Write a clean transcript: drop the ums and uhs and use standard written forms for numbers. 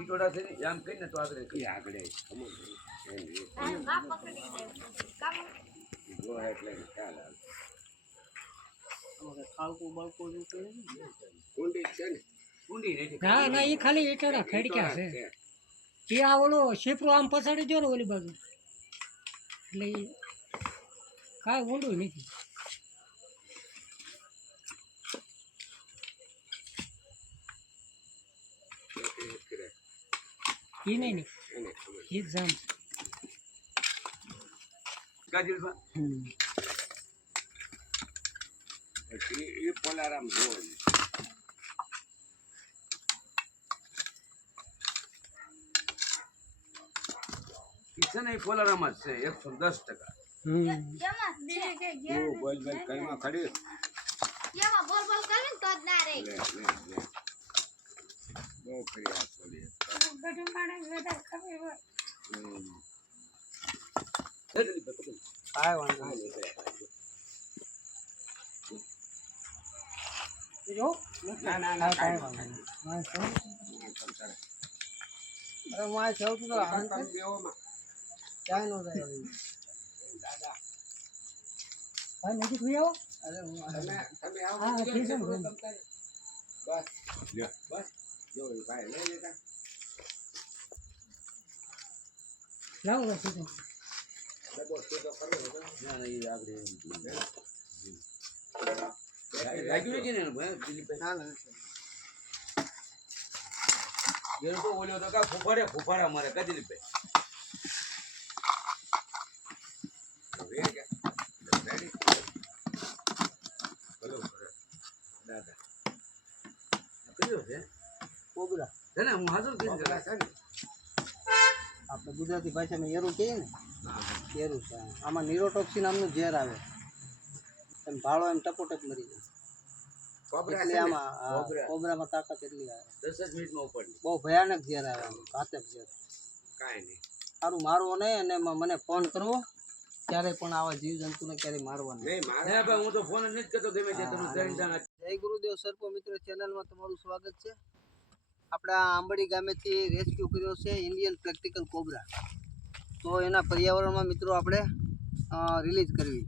વીટોડા છે ને આમ કહીને તો આગળ આગળ એટલે ખ્યાલ આવે ના ના એ ખાલી એટાડા ખડક્યા છે એ આ ઓલો શેપરો આમ પછાડી જો ને ઓલી બાજુ એટલે એ કાંઈ ઊંડું નથી એ નહીં એ જ જામ એ પોલારામ જોવે છે ને એ પોલારામાં જ છે 110%. બોલ બોલ કઈમાં ખડી બોલ બોલ કરે ને તો જ ના રે બહુ ફરિયાદ બોલી ગઢું માણસ વધારે ખબર હોય કાંઈ વાંધો નહીં જો ના ના ના કાંઈ વાંધો નહીં અરે મારે સૌથી તો આનંદ ક્યાંય નો થાય દાદા ભાઈ નજીક લઈ આવો અરે તમે આવો હા ઠીક છે બસ બસ જો ભાઈ લઈ લેતા લાવો બસ ઠીક ડબો સીધો કરો ના ના એ આગળ લાગ્યું નથી ને ભાઈ દિલીપભાઈ ના ના એનો તો ઓલ્યો તો કા ફૂફાડા મારે કા દિલીપભાઈ દાદા કયો છે કોબરા છે ને હું હાજર કહીશ આપણે ગુજરાતી ભાષામાં એરું કહીએ ને એરું છે આમાં નિરોટોક્સિન નામનું ઝેર આવે એમ ભાળો એમ ટપોટપ મરી જાય કોબરા એટલે છે આમાં કોબરામાં તાકાત એટલી આવે 10 જ મિનિટમાં ઉપર બહુ ભયાનક ઝેર આવે આમ ઘાતક ઝેર કાંઈ નહીં સારું મારવો નહીં અને મને ફોન કરવો ક્યારેય પણ આવા જીવજંતુને ક્યારેય મારવા નહીં નહીં મારે ના ભાઈ હું તો ફોન જ નથી કરતો ગમે તે તમે ત્રણ જણા જય ગુરુદેવ સર્પો મિત્ર ચેનલમાં તમારું સ્વાગત છે આપણે આ આંબડી ગામેથી રેસ્ક્યુ કર્યો છે ઇન્ડિયન પ્રેક્ટિકલ કોબરા તો એના પર્યાવરણમાં મિત્રો આપણે રિલીઝ કરવી